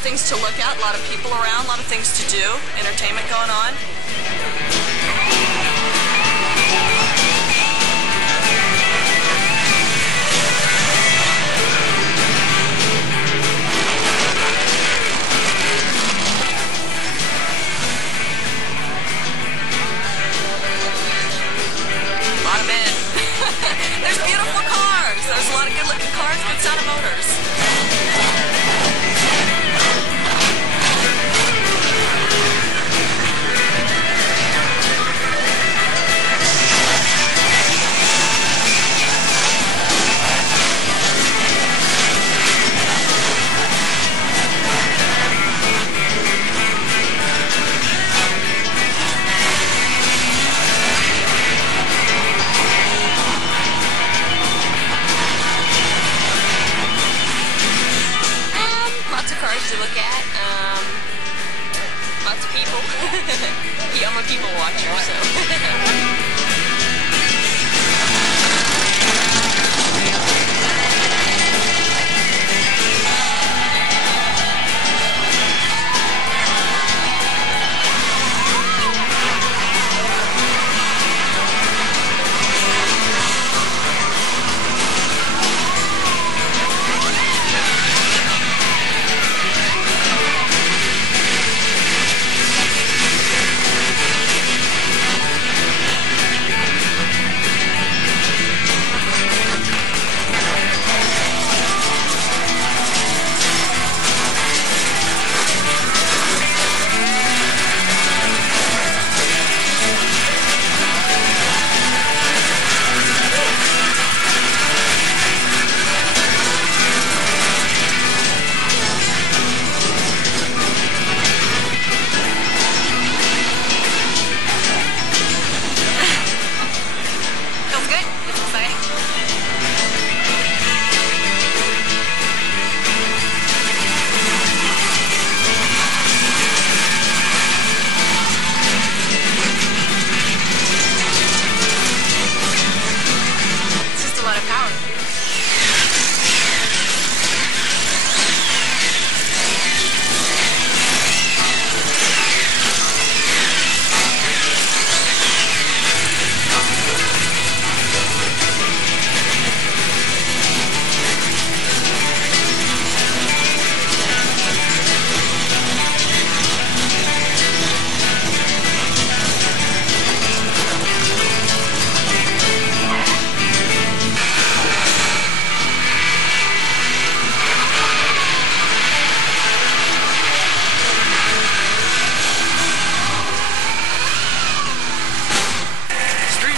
things to look at, a lot of people around, a lot of things to do, entertainment going on. There's beautiful cars. There's a lot of good-looking cars, good sound of motors. To look at, lots of people. Yeah, I'm a people watcher, so.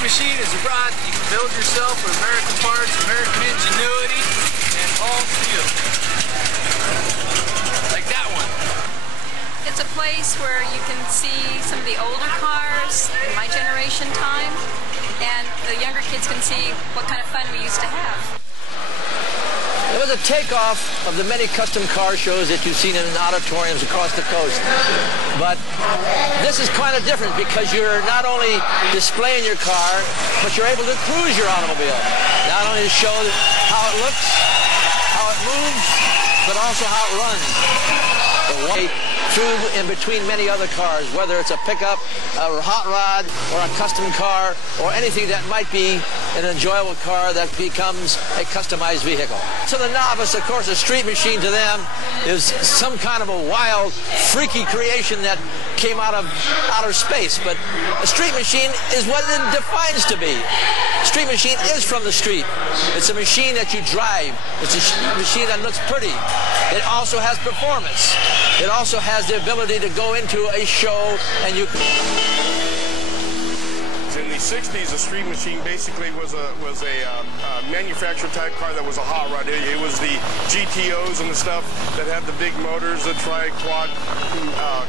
Machine is a ride that you can build yourself with American parts, American ingenuity, and all steel. Like that one. It's a place where you can see some of the older cars in my generation time, and the younger kids can see what kind of fun we used to have. It was a takeoff of the many custom car shows that you've seen in auditoriums across the coast. But this is kind of different because you're not only displaying your car, but you're able to cruise your automobile. Not only to show how it looks, how it moves, but also how it runs. The way through in between many other cars, whether it's a pickup, a hot rod, or a custom car, or anything that might be an enjoyable car that becomes a customized vehicle. To the novice, of course, a street machine to them is some kind of a wild, freaky creation that came out of outer space. But a street machine is what it defines to be. A street machine is from the street. It's a machine that you drive. It's a machine that looks pretty. It also has performance. It also has the ability to go into a show and you can... In the 60s, a street machine basically was a manufactured type car that was a hot rod. It was the GTOs and the stuff that had the big motors, the tri-quad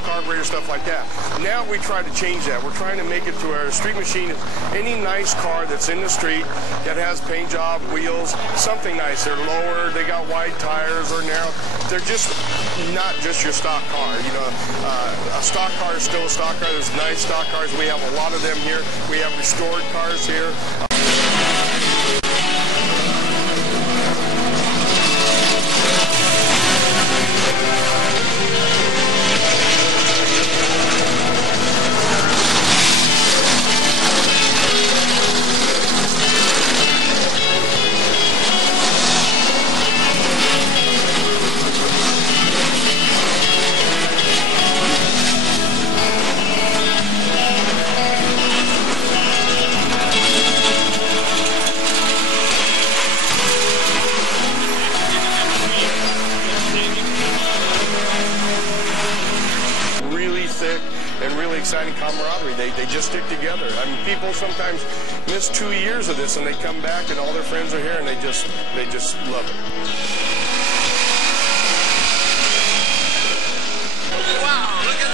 carburetor, stuff like that. Now we try to change that. We're trying to make it to where a street machine is any nice car that's in the street that has paint job, wheels, something nice. They're lower, they got wide tires or narrow. They're just not just your stock car. You know, a stock car is still a stock car. There's nice stock cars. We have a lot of them here. We have restored cars here. kind of camaraderie. They just stick together. I mean, people sometimes miss 2 years of this and they come back and all their friends are here and they just love it. Wow, look at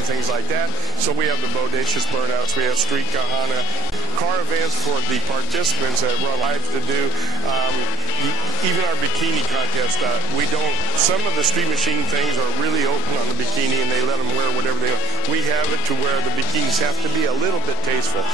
things like that. So we have the bodacious burnouts, we have street kahana, car events for the participants that run live to do. Even our bikini contest, some of the street machine things are really open on the bikini and they let them wear whatever they want. We have it to where the bikinis have to be a little bit tasteful.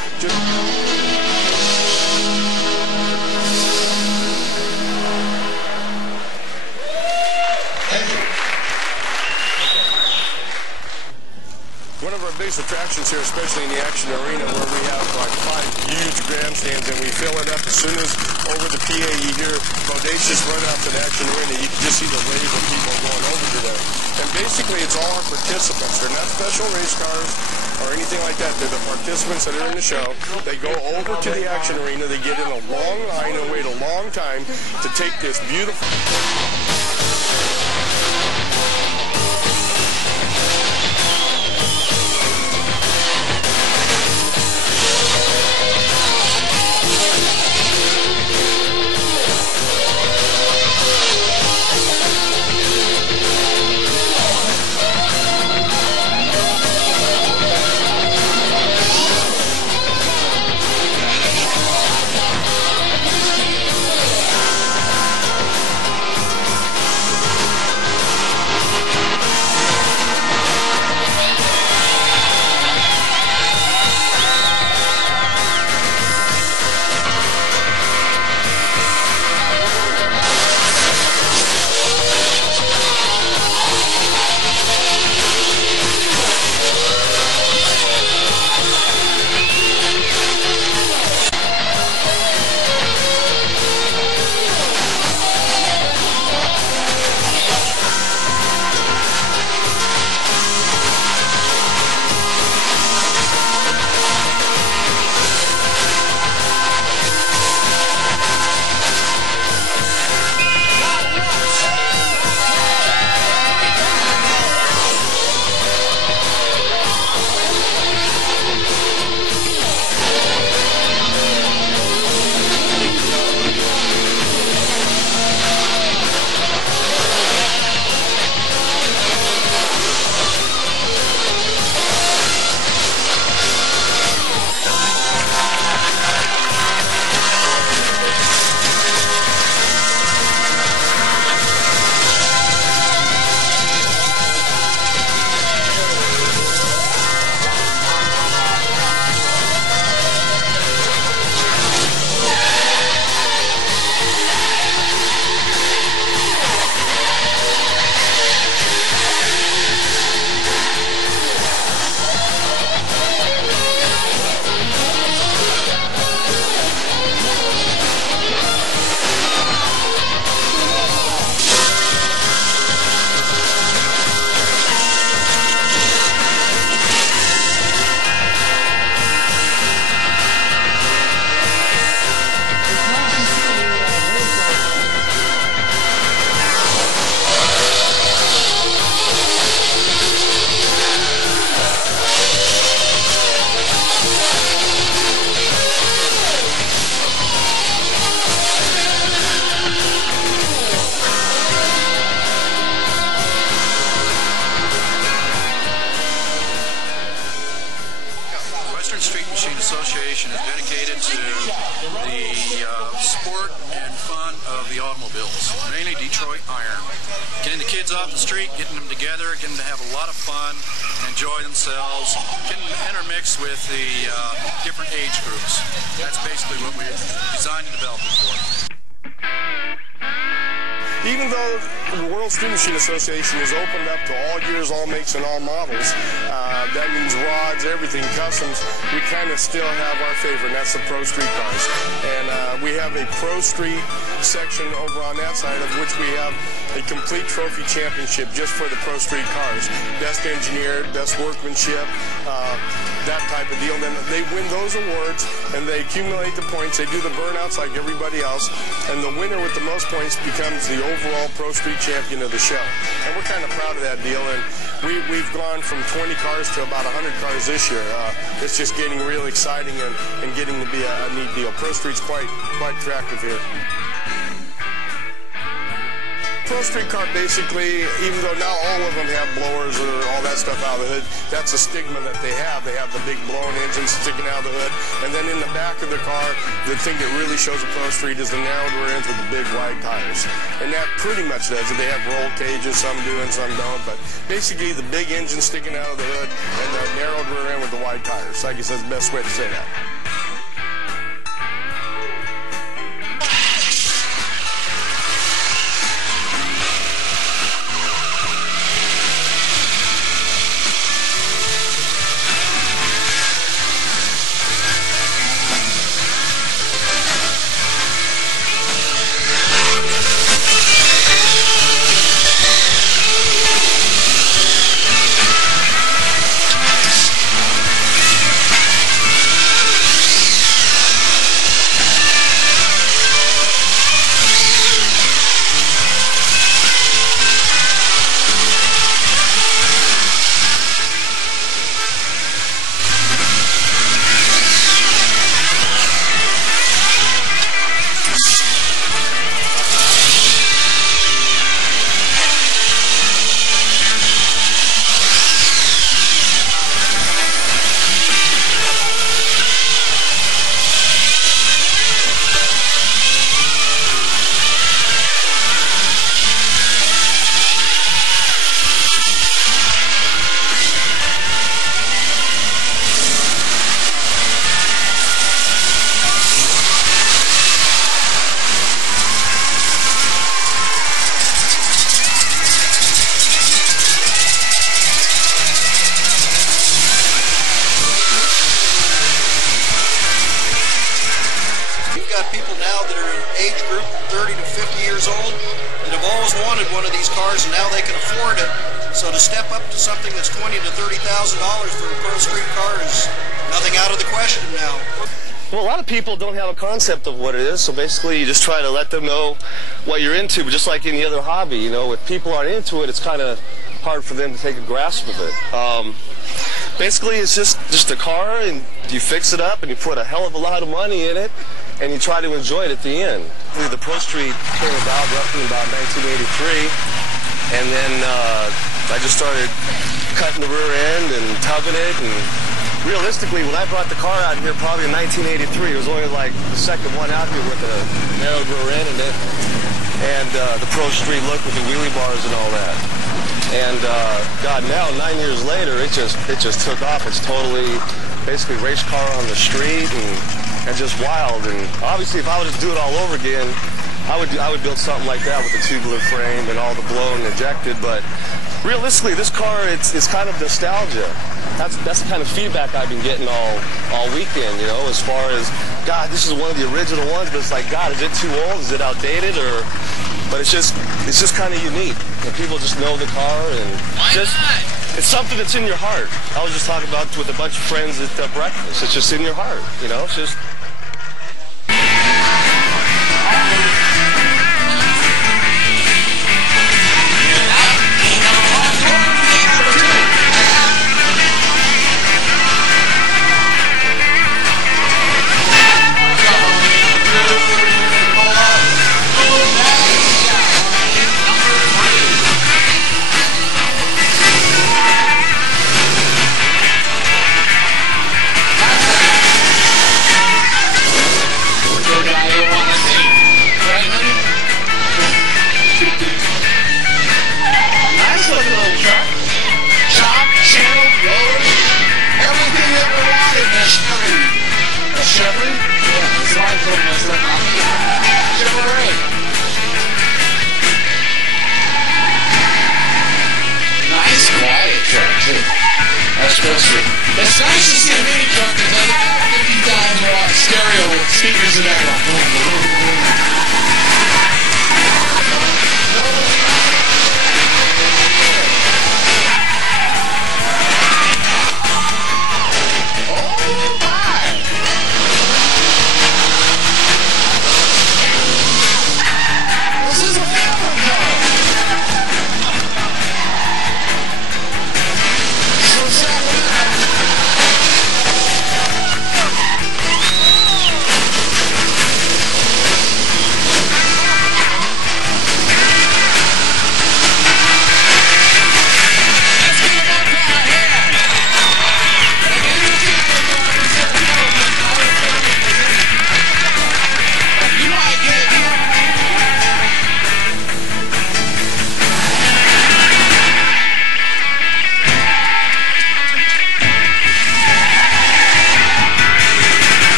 One of our biggest attractions here, especially in the action arena, where we have like 5 huge grandstands and we fill it up as soon as over the PA you hear bodacious run out to the action arena, you can just see the wave of people going over to there. And basically it's all our participants. They're not special race cars or anything like that. They're the participants that are in the show. They go over to the action arena, they get in a long line and wait a long time to take this beautiful... of the automobiles, mainly Detroit iron. Getting the kids off the street, getting them together, getting them to have a lot of fun, enjoy themselves, getting them intermixed with the different age groups. That's basically what we designed and developed it for. Even though the World Street Machine Association is opened up to all years, all makes, and all models, that means rods, everything, customs, we kind of still have our favorite, and that's the Pro Street cars. And we have a Pro Street section over on that side, of which we have a complete trophy championship just for the Pro Street cars. Best engineered, best workmanship, that type of deal. Then they win those awards, and they accumulate the points. They do the burnouts like everybody else, and the winner with the most points becomes the overall Pro Street champion of the show. And we're kind of proud of that deal, and we've gone from 20 cars to about 100 cars this year. It's just getting real exciting and getting to be a neat deal. Pro Street's quite attractive here. Pro Street car basically, even though not all of them have blowers or all that stuff out of the hood, that's a stigma that they have. They have the big blown engines sticking out of the hood, and then in the back of the car, the thing that really shows a Pro Street is the narrowed rear ends with the big wide tires. And that pretty much does it. They have roll cages, some do and some don't, but basically the big engine sticking out of the hood and the narrowed rear end with the wide tires. I guess that's the best way to say that. that have always wanted one of these cars, and now they can afford it. So to step up to something that's $20,000 to $30,000 for a Pro Street car is nothing out of the question now. Well, a lot of people don't have a concept of what it is, so basically you just try to let them know what you're into, but just like any other hobby, you know, if people aren't into it, it's kind of hard for them to take a grasp of it. Basically, it's just a car, and you fix it up, and you put a hell of a lot of money in it, and you try to enjoy it at the end. The Pro Street came about roughly about 1983, and then I just started cutting the rear end and tubbing it, and realistically, when I brought the car out here probably in 1983, it was only like the second one out here with a narrowed rear end and the Pro Street look with the wheelie bars and all that. And God, now 9 years later, it just took off. It's totally basically race car on the street and just wild. And obviously, if I would just do it all over again, I would build something like that with the tubular frame and all the blown and ejected. But realistically, this car, it's kind of nostalgia. That's the kind of feedback I've been getting all weekend, you know, as far as, God, this is one of the original ones, but it's like, God, is it too old? Is it outdated? But it's just kind of unique. And people just know the car, and it's something that's in your heart. I was just talking about with a bunch of friends at breakfast. It's just in your heart, you know. It's just. Nice quiet truck too. Especially. It's nice to see a mini truck that doesn't have 50,000-watt stereo with speakers and everything.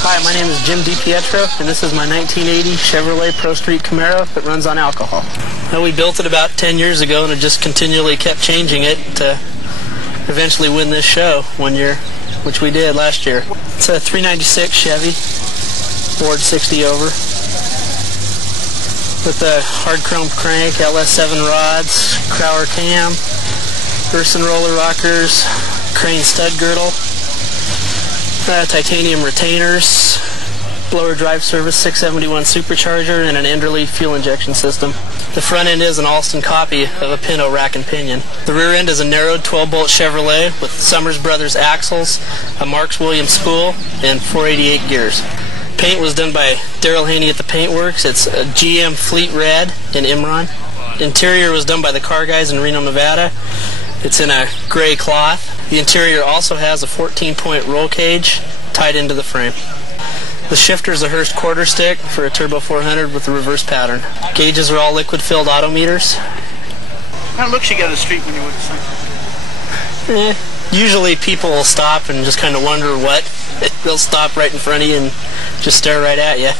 Hi, my name is Jim DiPietro, and this is my 1980 Chevrolet Pro Street Camaro that runs on alcohol. Now, we built it about 10 years ago and have just continually kept changing it to eventually win this show one year, which we did last year. It's a 396 Chevy, board 60 over, with a hard chrome crank, LS7 rods, Crowler cam, Urson roller rockers, crane stud girdle, titanium retainers, blower drive service 671 supercharger, and an Enderle fuel injection system. The front end is an Alston copy of a Pinto rack and pinion. The rear end is a narrowed 12-bolt Chevrolet with Summers Brothers axles, a Marks Williams spool, and 488 gears. Paint was done by Daryl Haney at the Paintworks. It's a GM Fleet Red in Imron. Interior was done by the Car Guys in Reno, Nevada. It's in a gray cloth. The interior also has a 14-point roll cage tied into the frame. The shifter is a Hurst quarter stick for a Turbo 400 with a reverse pattern. Gauges are all liquid-filled auto meters. What kind of looks you got on the street when you would sing? Usually people will stop and just kind of wonder what. They'll stop right in front of you and just stare right at you.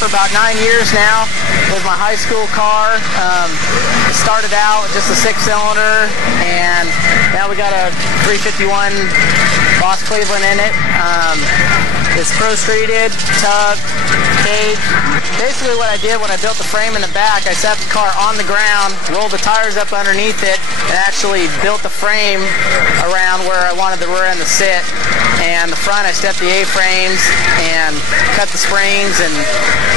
for about 9 years now. It was my high school car. It started out with just a 6-cylinder, and now we got a 351 Boss Cleveland in it. It's pro-streeted, tug, cage. Basically what I did when I built the frame in the back, I set the car on the ground, rolled the tires up underneath it, and actually built the frame around where I wanted the rear end to sit. And the front, I stepped the A-frames and cut the springs and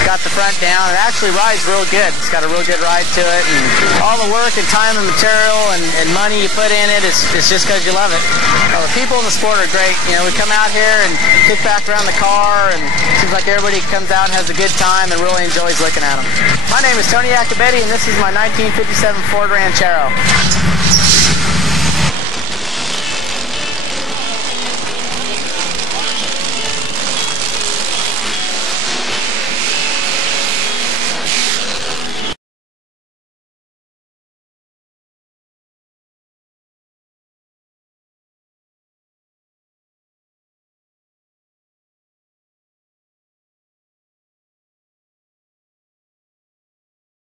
got the front down. It actually rides real good. It's got a real good ride to it. And all the work and time and material and money you put in it, it's just because you love it. The people in the sport are great. You know, we come out here and kick back around the car, and it seems like everybody comes out and has a good time and really enjoys looking at them. My name is Tony Iacobetti, and this is my 1957 Ford Ranchero.